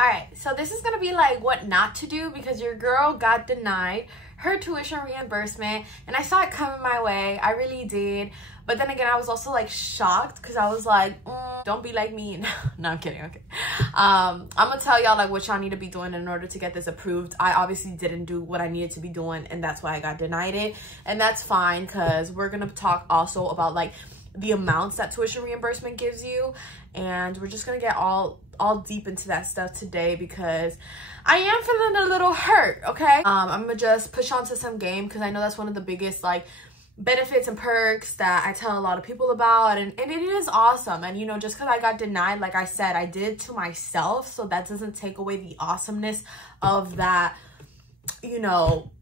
All right, so this is gonna be like what not to do, because your girl got denied her tuition reimbursement, and I saw it coming my way. I really did. But then again, I was also like shocked, because I was like, don't be like me. No, I'm kidding. Okay. I'm gonna tell y'all like what y'all need to be doing in order to get this approved. I obviously didn't do what I needed to be doing, and that's why I got denied it. And that's fine, because we're gonna talk also about like the amounts that tuition reimbursement gives you, and we're just gonna get all deep into that stuff today, because I am feeling a little hurt. Okay, I'm gonna just push on to some game, because I know that's one of the biggest like benefits and perks that I tell a lot of people about, and it is awesome. And you know, just because I got denied, like I said, I did it to myself, so that doesn't take away the awesomeness of that, you know,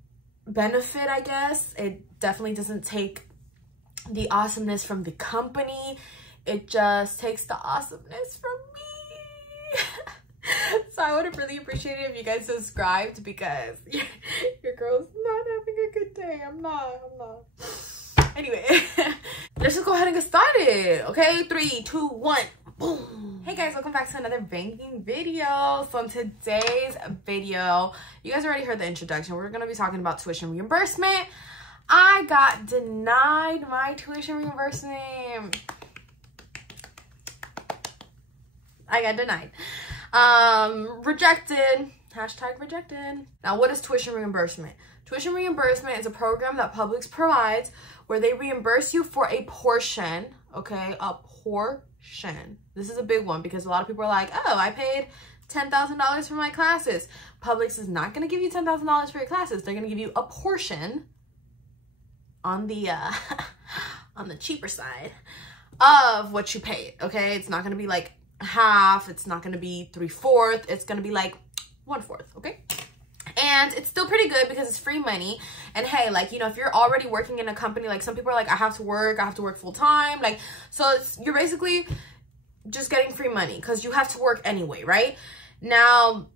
benefit. I guess it definitely doesn't take the awesomeness from the company. It just takes the awesomeness from me. So I would really appreciate it if you guys subscribed, because your girl's not having a good day. I'm not. Anyway, let's just go ahead and get started. Okay, 3, 2, 1, boom. Hey guys, welcome back to another banking video. So in today's video, you guys already heard the introduction. We're gonna be talking about tuition reimbursement. I got denied my tuition reimbursement. I got denied. Rejected. Hashtag rejected. Now, what is tuition reimbursement? Tuition reimbursement is a program that Publix provides where they reimburse you for a portion, okay? A portion. This is a big one, because a lot of people are like, oh, I paid $10,000 for my classes. Publix is not going to give you $10,000 for your classes. They're going to give you a portion on the on the cheaper side of what you paid, okay? It's not going to be like half. It's not going to be 3/4. It's going to be like 1/4, okay? And it's still pretty good because it's free money. And hey, like, you know, if you're already working in a company, like some people are like, I have to work full time. Like, so you're basically just getting free money because you have to work anyway, right? Now,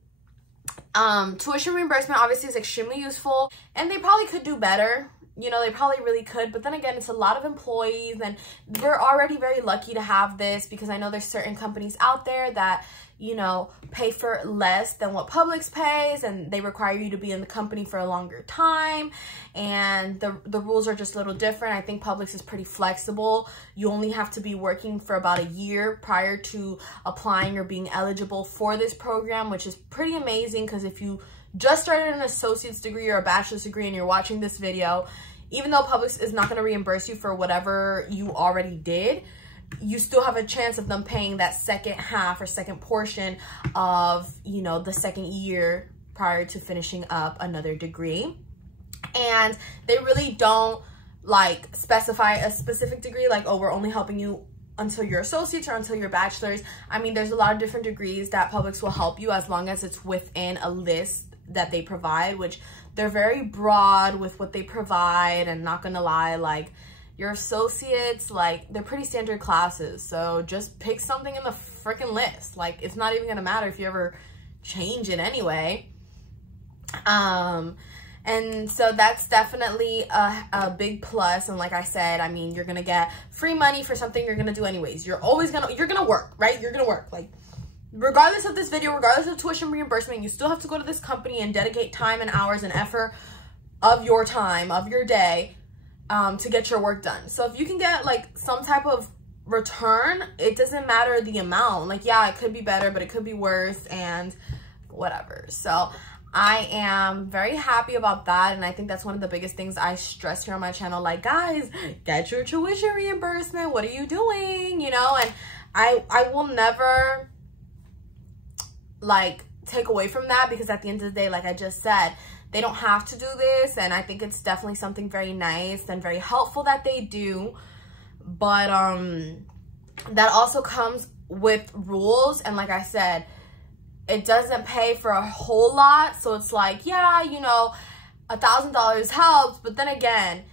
tuition reimbursement obviously is extremely useful, and they probably could do better. You know, they probably really could, but then again, it's a lot of employees, and we're already very lucky to have this, because I know there's certain companies out there that, you know, pay for less than what Publix pays, and they require you to be in the company for a longer time, and the rules are just a little different. I think Publix is pretty flexible. You only have to be working for about a year prior to applying or being eligible for this program, which is pretty amazing, because if you just started an associate's degree or a bachelor's degree and you're watching this video, even though Publix is not going to reimburse you for whatever you already did, you still have a chance of them paying that second half or second portion of, you know, the second year prior to finishing up another degree. And they really don't like specify a specific degree, like, oh, we're only helping you until your associates or until your bachelor's. I mean, there's a lot of different degrees that Publix will help you, as long as it's within a list that they provide, which they're very broad with what they provide. And not gonna lie, like, your associates, like, they're pretty standard classes, so just pick something in the freaking list. Like, it's not even gonna matter if you ever change it anyway. And so that's definitely a big plus. And like I said, I mean, you're gonna get free money for something you're gonna do anyways. You're gonna work, right? You're gonna work. Like, regardless of this video, regardless of tuition reimbursement, you still have to go to this company and dedicate time and hours and effort of your time, of your day, to get your work done. So if you can get like some type of return, it doesn't matter the amount. Like, yeah, it could be better, but it could be worse, and whatever. So I am very happy about that, and I think that's one of the biggest things I stress here on my channel. Like, guys, get your tuition reimbursement. What are you doing? You know, and I will never like take away from that, because at the end of the day, like I just said, they don't have to do this, and I think it's definitely something very nice and very helpful that they do. But that also comes with rules, and like I said, it doesn't pay for a whole lot. So it's like, yeah, you know, $1,000 helps, but then again,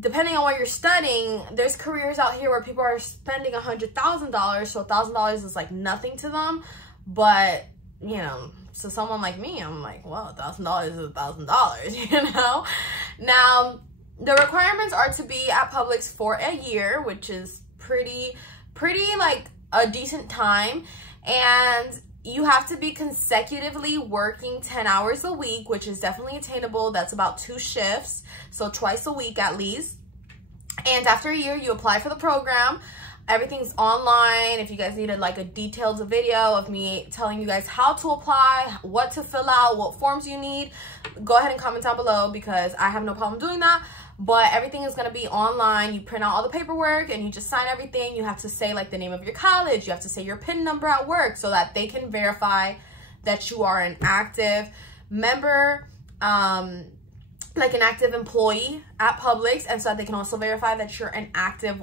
depending on what you're studying, there's careers out here where people are spending $100,000, so $1,000 is like nothing to them. But you know, so someone like me, I'm like, well, $1,000 is $1,000, you know? Now, the requirements are to be at Publix for a year, which is pretty like a decent time. And you have to be consecutively working 10 hours a week, which is definitely attainable. That's about 2 shifts, so twice a week at least. And after a year, you apply for the program. Everything's online. If you guys needed like a detailed video of me telling you guys how to apply, what to fill out, what forms you need, go ahead and comment down below, because I have no problem doing that. But everything is going to be online. You print out all the paperwork and you just sign everything. You have to say like the name of your college. You have to say your PIN number at work so that they can verify that you are an active member, like an active employee at Publix, and so that they can also verify that you're an active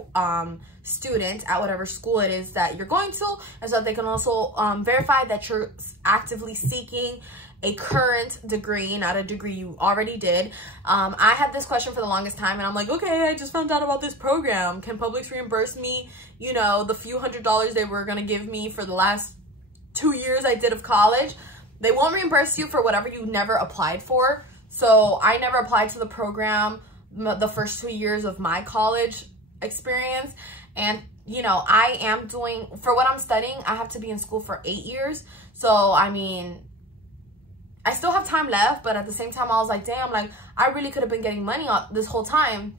student at whatever school it is that you're going to, and so that they can also verify that you're actively seeking a current degree, not a degree you already did. I had this question for the longest time, and I'm like, okay, I just found out about this program. Can Publix reimburse me, you know, the few $100s they were gonna give me for the last 2 years I did of college? They won't reimburse you for whatever you never applied for. So I never applied to the program the first 2 years of my college experience. And, you know, I am doing, for what I'm studying, I have to be in school for 8 years. So, I mean, I still have time left, but at the same time, I was like, damn, like, I really could have been getting money this whole time.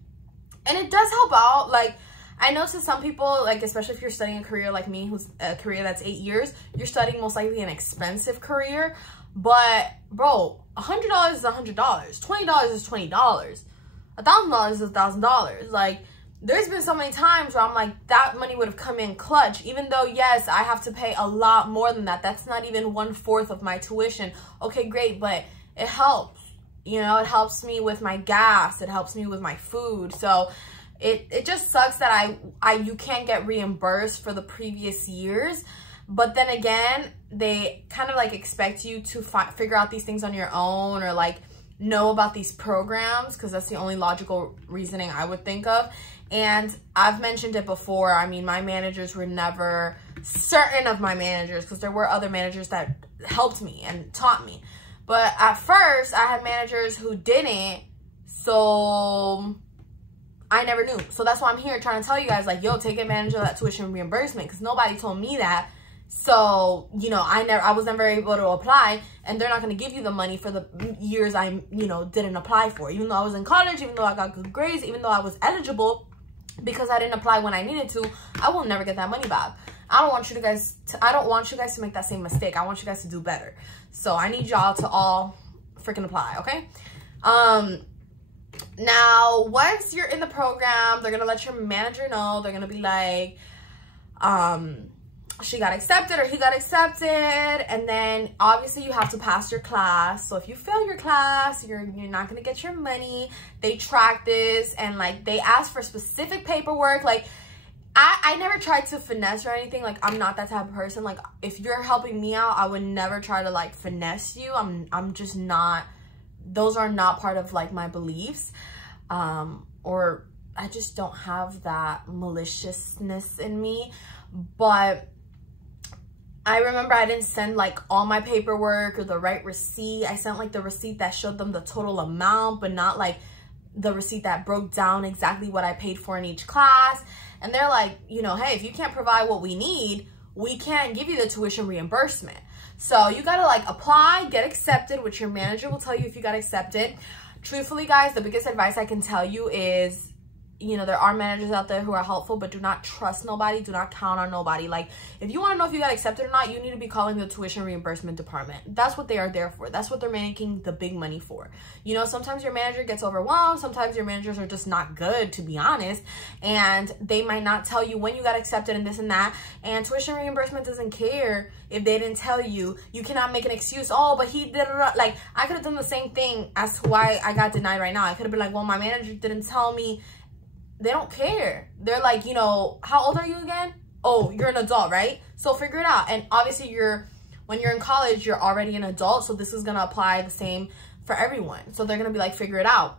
And it does help out. Like, I know to some people, like, especially if you're studying a career like me, who's a career that's 8 years, you're studying most likely an expensive career. But, bro, $100 is $100. $20 is $20. $1,000 is $1,000. Like, there's been so many times where I'm like, that money would have come in clutch, even though, yes, I have to pay a lot more than that. That's not even 1/4 of my tuition. Okay, great, but it helps. You know, it helps me with my gas. It helps me with my food. So it just sucks that you can't get reimbursed for the previous years. But then again, they kind of like expect you to figure out these things on your own, or like know about these programs, because that's the only logical reasoning I would think of. And I've mentioned it before. I mean, my managers were never certain of my managers, because there were other managers that helped me and taught me. But at first, I had managers who didn't, so I never knew. So that's why I'm here trying to tell you guys, like, yo, take advantage of that tuition reimbursement, because nobody told me that. So, you know, I was never able to apply, and they're not going to give you the money for the years I, you know, didn't apply for. Even though I was in college, even though I got good grades, even though I was eligible, because I didn't apply when I needed to, I will never get that money back. I don't want you guys to make that same mistake. I want you guys to do better. So I need y'all to all freaking apply, okay? Now, once you're in the program, they're going to let your manager know. They're going to be like, she got accepted or he got accepted, and then obviously you have to pass your class. So if you fail your class, you're not gonna get your money. They track this, and like they ask for specific paperwork. Like I never tried to finesse or anything. Like, I'm not that type of person. Like, if you're helping me out, I would never try to like finesse you. I'm just not, those are not part of like my beliefs, or I just don't have that maliciousness in me. But I remember I didn't send like all my paperwork or the right receipt. I sent like the receipt that showed them the total amount, but not like the receipt that broke down exactly what I paid for in each class. And they're like, you know, hey, if you can't provide what we need, we can't give you the tuition reimbursement. So you gotta like apply, get accepted, which your manager will tell you if you got accepted. Truthfully, guys, the biggest advice I can tell you is, you know, there are managers out there who are helpful, but do not trust nobody. Do not count on nobody. Like, if you want to know if you got accepted or not, you need to be calling the tuition reimbursement department. That's what they are there for. That's what they're making the big money for. You know, sometimes your manager gets overwhelmed. Sometimes your managers are just not good, to be honest. And they might not tell you when you got accepted and this and that. And tuition reimbursement doesn't care if they didn't tell you. You cannot make an excuse. Oh, but he did. Like, I could have done the same thing as to why I got denied right now. I could have been like, well, my manager didn't tell me. They don't care. They're like, you know, how old are you again? Oh, you're an adult, right? So figure it out. And obviously when you're in college, you're already an adult. So this is going to apply the same for everyone. So they're going to be like, figure it out.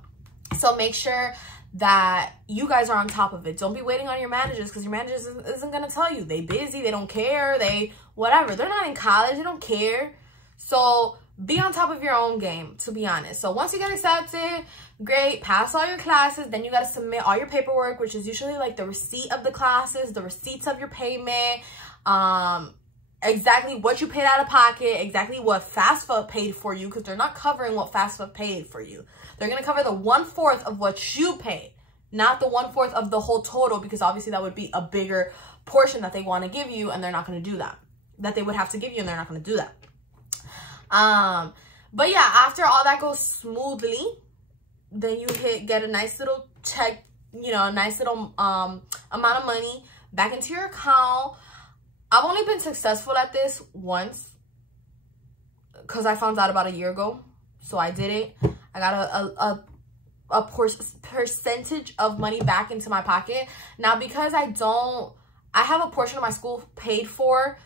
So make sure that you guys are on top of it. Don't be waiting on your managers, because your managers isn't going to tell you. They busy. They don't care. They whatever. They're not in college. They don't care. So be on top of your own game, to be honest. So once you get accepted, great, pass all your classes, then you got to submit all your paperwork, which is usually like the receipt of the classes, the receipts of your payment, exactly what you paid out of pocket, exactly what FAFSA paid for you, because they're not covering what FAFSA paid for you. They're going to cover the 1/4 of what you paid, not the 1/4 of the whole total, because obviously that would be a bigger portion that they want to give you, and they're not going to do that. That they would have to give you, and they're not going to do that. But yeah, after all that goes smoothly, then you get a nice little check, you know, a nice little amount of money back into your account. I've only been successful at this once, because I found out about a year ago, so I did it. I got a percentage of money back into my pocket. Now, because I have a portion of my school paid for,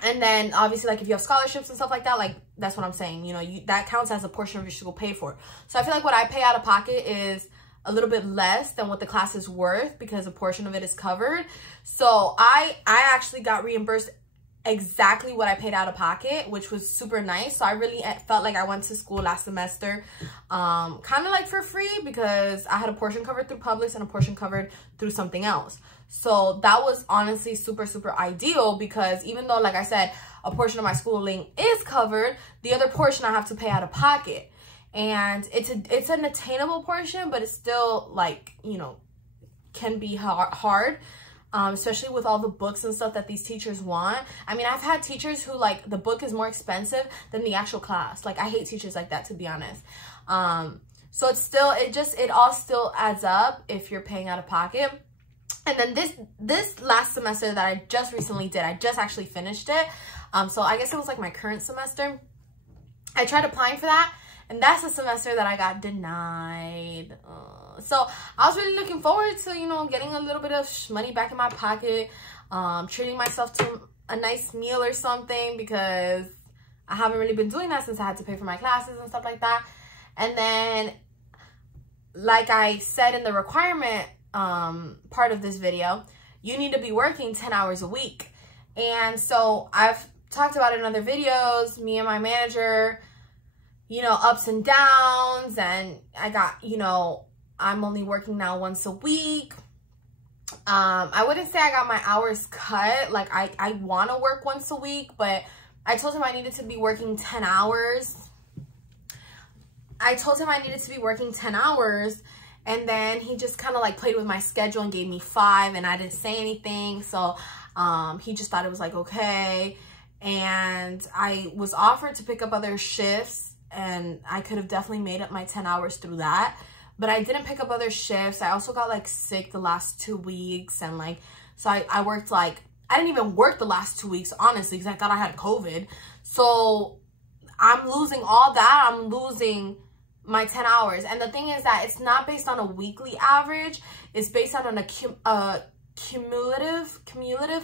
and then obviously, like, if you have scholarships and stuff like that, like, that's what I'm saying, you know, that counts as a portion of your school paid for. So I feel like what I pay out of pocket is a little bit less than what the class is worth, because a portion of it is covered. So I actually got reimbursed exactly what I paid out of pocket, which was super nice. So I really felt like I went to school last semester kind of like for free, because I had a portion covered through Publix and a portion covered through something else. So that was honestly super, super ideal, because even though, like I said, a portion of my schooling is covered, the other portion I have to pay out of pocket. And it's an attainable portion, but it's still, like, you know, can be hard, especially with all the books and stuff that these teachers want. I mean, I've had teachers who, like, the book is more expensive than the actual class. Like, I hate teachers like that, to be honest. So it's still, it all still adds up if you're paying out of pocket. And then this last semester that I just recently did, I just actually finished it. So I guess it was like my current semester. I tried applying for that, and that's the semester that I got denied. So I was really looking forward to, you know, getting a little bit of money back in my pocket, treating myself to a nice meal or something, because I haven't really been doing that since I had to pay for my classes and stuff like that. And then, like I said in the requirement part of this video, you need to be working 10 hours a week. And so I've talked about it in other videos, me and my manager, you know, ups and downs, and I got, you know, I'm only working now once a week. I wouldn't say I got my hours cut. Like, I want to work once a week, but I told him I needed to be working 10 hours. And then he just kind of like played with my schedule and gave me 5, and I didn't say anything. So he just thought it was like, okay. And I was offered to pick up other shifts, and I could have definitely made up my 10 hours through that. But I didn't pick up other shifts. I also got like sick the last 2 weeks. And like, so I worked like, I didn't even work the last 2 weeks, honestly, because I thought I had COVID. So I'm losing all that. I'm losing my 10 hours. And the thing is that it's not based on a weekly average. It's based on a cumulative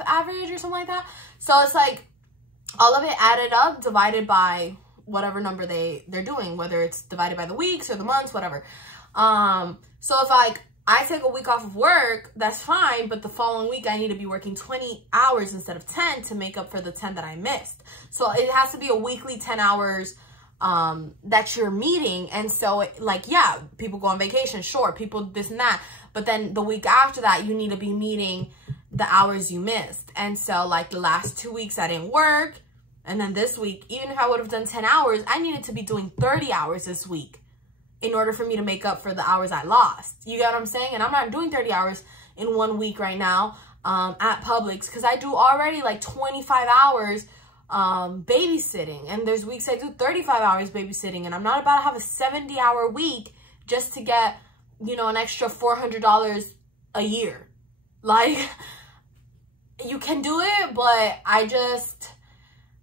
average or something like that. So it's like all of it added up, divided by whatever number they're doing, whether it's divided by the weeks or the months, whatever. So if like I take a week off of work, that's fine, but the following week I need to be working 20 hours instead of 10 to make up for the 10 that I missed. So it has to be a weekly 10 hours that you're meeting. And so like, yeah, people go on vacation, sure, people this and that, but then the week after that you need to be meeting the hours you missed. And so like the last 2 weeks I didn't work, and then this week, even if I would have done 10 hours, I needed to be doing 30 hours this week in order for me to make up for the hours I lost. You get what I'm saying? And I'm not doing 30 hours in 1 week right now at Publix, because I do already like 25 hours babysitting, and there's weeks I do 35 hours babysitting, and I'm not about to have a 70-hour week just to get, you know, an extra $400 a year. Like, you can do it, but I just,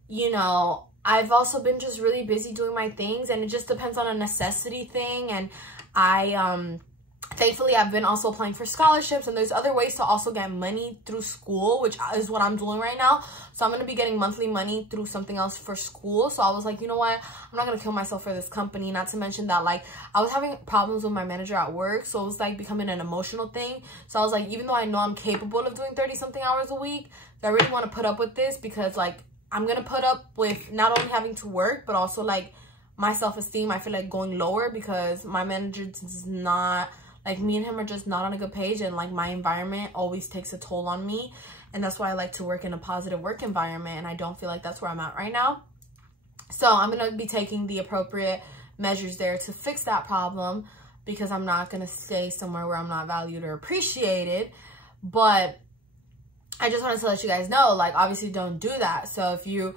you know, I've also been just really busy doing my things, and it just depends on a necessity thing. And I thankfully I've been also applying for scholarships, and there's other ways to also get money through school, which is what I'm doing right now. So I'm going to be getting monthly money through something else for school. So I was like, you know what, I'm not going to kill myself for this company. Not to mention that like I was having problems with my manager at work, so it was like becoming an emotional thing. So I was like, even though I know I'm capable of doing 30-something hours a week, I really want to put up with this, because like I'm going to put up with not only having to work, but also like my self-esteem, I feel like going lower, because my manager does not Like, me and him are just not on a good page, and like my environment always takes a toll on me, and that's why I like to work in a positive work environment, and I don't feel like that's where I'm at right now. So I'm gonna be taking the appropriate measures there to fix that problem, because I'm not gonna stay somewhere where I'm not valued or appreciated. But I just wanted to let you guys know, like, obviously don't do that. So if you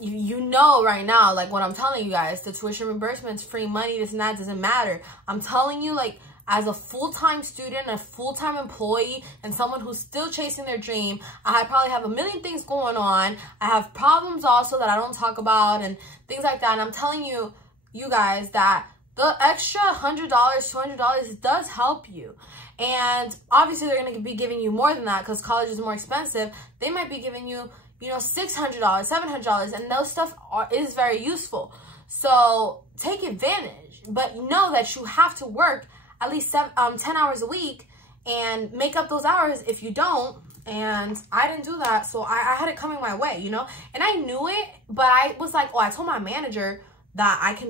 know right now, like what I'm telling you guys, the tuition reimbursements, free money, this and that, doesn't matter. I'm telling you, like, as a full-time student, a full-time employee, and someone who's still chasing their dream, I probably have a million things going on. I have problems also that I don't talk about and things like that. And I'm telling you, you guys, that the extra $100, $200 does help you. And obviously they're going to be giving you more than that because college is more expensive. They might be giving you, you know, $600, $700, and those stuff is very useful. So take advantage, but know that you have to work at least 10 hours a week and make up those hours if you don't. And I didn't do that, so I had it coming my way, you know. And I knew it, but I was like, oh, I told my manager that I need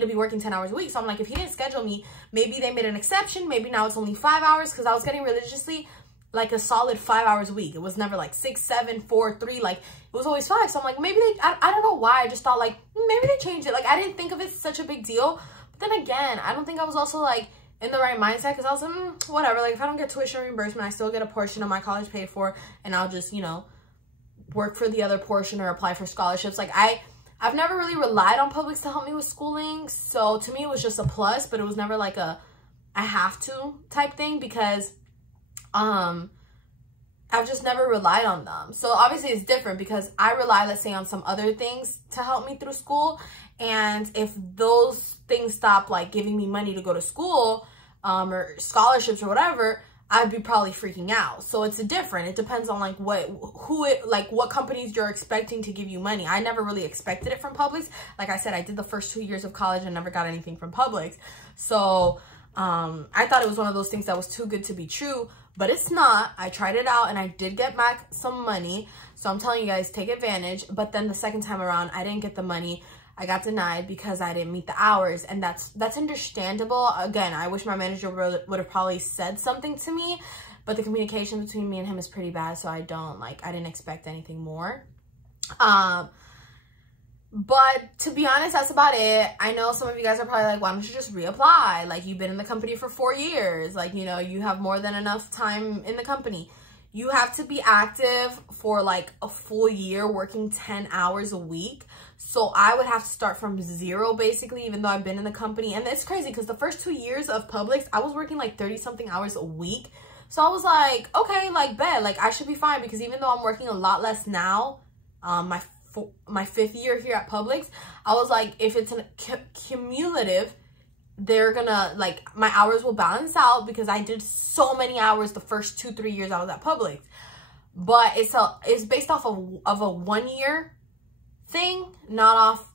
to be working 10 hours a week. So I'm like, if he didn't schedule me, maybe they made an exception. Maybe now it's only 5 hours, because I was getting religiously like a solid 5 hours a week. It was never like 6, 7, 4, 3. Like, it was always 5. So I'm like, maybe I don't know why. I just thought like, maybe they changed it. Like, I didn't think of it such a big deal. But then again, I don't think I was also like in the right mindset, because I was like, whatever. Like, if I don't get tuition reimbursement, I still get a portion of my college paid for, and I'll just, you know, work for the other portion or apply for scholarships. Like, I've never really relied on Publix to help me with schooling. So to me, it was just a plus, but it was never like a I have to type thing, because I've just never relied on them. So obviously it's different, because I rely, let's say, on some other things to help me through school. And if those things stop like giving me money to go to school, or scholarships or whatever, I'd be probably freaking out. So it's different. It depends on like what companies you're expecting to give you money. I never really expected it from Publix. Like I said, I did the first 2 years of college and never got anything from Publix. So I thought it was one of those things that was too good to be true, but it's not. I tried it out and I did get back some money. So I'm telling you guys, take advantage. But then the second time around, I didn't get the money. I got denied because I didn't meet the hours, and that's understandable. Again, I wish my manager would have probably said something to me, but the communication between me and him is pretty bad, so I didn't expect anything more. But to be honest, that's about it. I know some of you guys are probably like, why don't you just reapply? Like, you've been in the company for 4 years. Like, you know, you have more than enough time in the company. You have to be active for like a full year, working 10 hours a week. So I would have to start from zero, basically, even though I've been in the company. And it's crazy, because the first 2 years of Publix, I was working like 30-something hours a week. So I was like, okay, like, bet, like, I should be fine, because even though I'm working a lot less now, my 5th year here at Publix, I was like, if it's a cumulative, they're gonna, like, my hours will balance out, because I did so many hours the first 2-3 years I was at Publix. But it's based off of a 1 year thing, not off,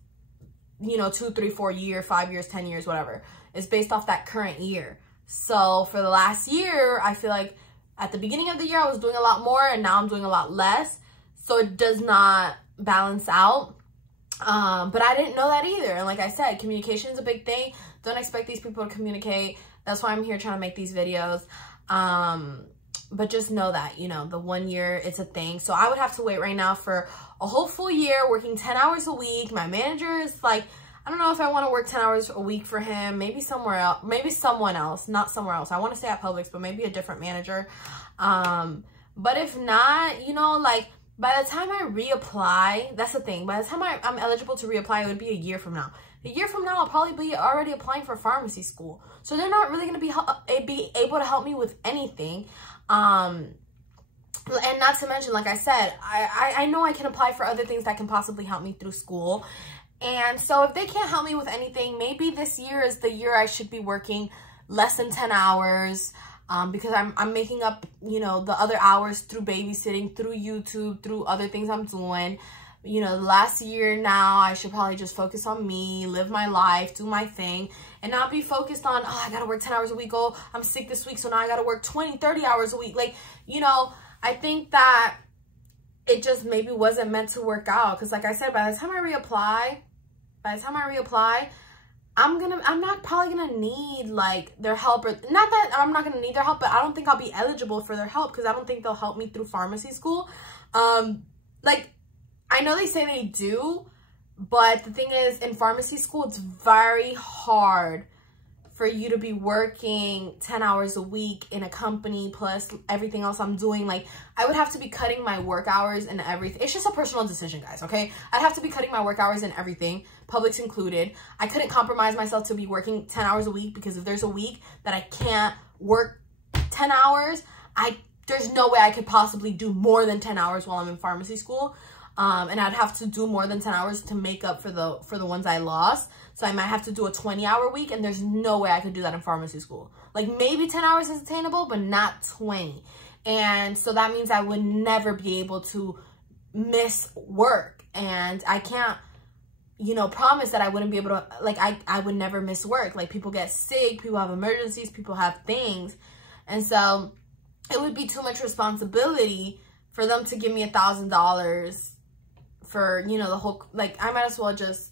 you know, 2, 3, 4 year, 5 years, 10 years, whatever. It's based off that current year. So for the last year, I feel like at the beginning of the year I was doing a lot more, and now I'm doing a lot less. So it does not balance out. But I didn't know that either. And like I said, communication is a big thing. Don't expect these people to communicate. That's why I'm here trying to make these videos. But just know that, you know, the 1 year, it's a thing. So I would have to wait right now for a whole full year, working 10 hours a week. My manager is like, I don't know if I want to work 10 hours a week for him. Maybe somewhere else, maybe someone else, not somewhere else. I want to stay at Publix, but maybe a different manager. But if not, you know, like, by the time I reapply, that's the thing. By the time I'm eligible to reapply, it would be a year from now. A year from now, I'll probably be already applying for pharmacy school. So they're not really going to be able to help me with anything. And not to mention, like I said, I know I can apply for other things that can possibly help me through school. And so if they can't help me with anything, maybe this year is the year I should be working less than 10 hours. Because I'm making up, you know, the other hours through babysitting, through YouTube, through other things I'm doing. You know, the last year now, I should probably just focus on me, live my life, do my thing, and not be focused on, oh, I got to work 10 hours a week. Oh, I'm sick this week, so now I got to work 20, 30 hours a week. Like, you know, I think that it just maybe wasn't meant to work out. Because like I said, by the time I reapply, I'm not probably gonna need like their help, or not that I'm not gonna need their help, but I don't think I'll be eligible for their help because I don't think they'll help me through pharmacy school. Like, I know they say they do, but the thing is, in pharmacy school, it's very hard for you to be working 10 hours a week in a company plus everything else I'm doing. Like, I would have to be cutting my work hours and everything. It's just a personal decision, guys, okay? I'd have to be cutting my work hours and everything, Publix included. I couldn't compromise myself to be working 10 hours a week, because if there's a week that I can't work 10 hours, there's no way I could possibly do more than 10 hours while I'm in pharmacy school. And I'd have to do more than 10 hours to make up for the ones I lost. So I might have to do a 20-hour week, and there's no way I could do that in pharmacy school. Like, maybe 10 hours is attainable, but not 20. And so that means I would never be able to miss work. And I can't, you know, promise that I wouldn't be able to, like, I would never miss work. Like, people get sick, people have emergencies, people have things. And so it would be too much responsibility for them to give me $1,000 for, you know, the whole, like, I might as well just,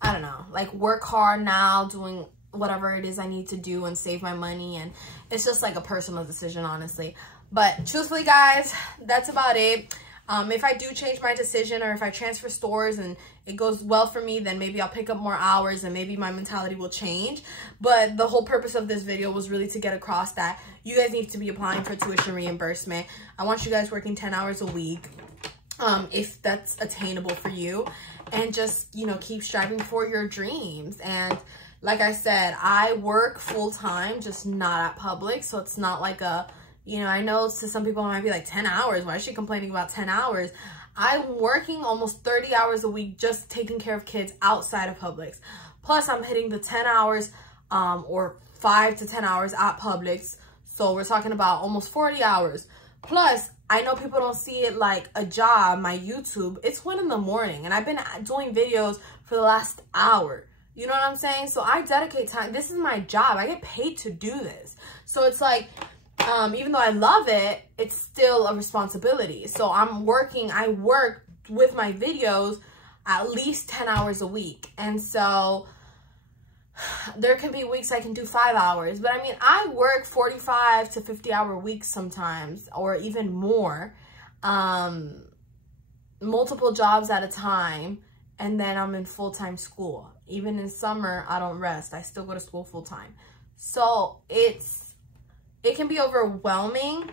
I don't know, like, work hard now doing whatever it is I need to do and save my money. And it's just like a personal decision, honestly. But truthfully, guys, that's about it. If I do change my decision, or if I transfer stores and it goes well for me, then maybe I'll pick up more hours and maybe my mentality will change. But the whole purpose of this video was really to get across that you guys need to be applying for tuition reimbursement. I want you guys working 10 hours a week, if that's attainable for you, and just, you know, keep striving for your dreams. And like I said, I work full-time, just not at Publix, so it's not like a, you know, I know to some people it might be like 10 hours. Why is she complaining about 10 hours? I'm working almost 30 hours a week just taking care of kids outside of Publix. Plus, I'm hitting the 10 hours or 5 to 10 hours at Publix. So we're talking about almost 40 hours. Plus, I know people don't see it like a job, my YouTube. It's 1 in the morning, and I've been doing videos for the last hour. You know what I'm saying? So I dedicate time. This is my job. I get paid to do this. So it's like, even though I love it, it's still a responsibility. So I work with my videos at least 10 hours a week. And so there can be weeks I can do 5 hours. But I mean, I work 45 to 50 hour weeks sometimes, or even more, multiple jobs at a time. And then I'm in full-time school. Even in summer, I don't rest. I still go to school full-time. So it can be overwhelming,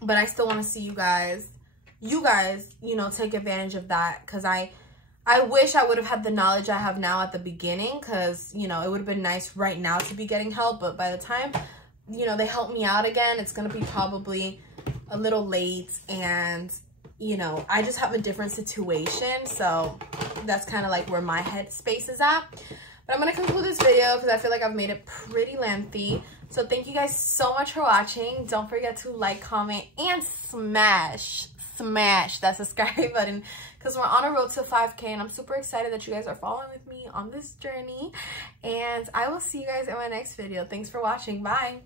but I still want to see you guys, you know, take advantage of that. Because I wish I would have had the knowledge I have now at the beginning, because, you know, it would have been nice right now to be getting help. But by the time, you know, they help me out again, it's going to be probably a little late. And, you know, I just have a different situation. So that's kind of like where my headspace is at. But I'm going to conclude this video because I feel like I've made it pretty lengthy. So thank you guys so much for watching. Don't forget to like, comment, and smash that subscribe button, because we're on a road to 5K, and I'm super excited that you guys are following with me on this journey. And I will see you guys in my next video. Thanks for watching. Bye.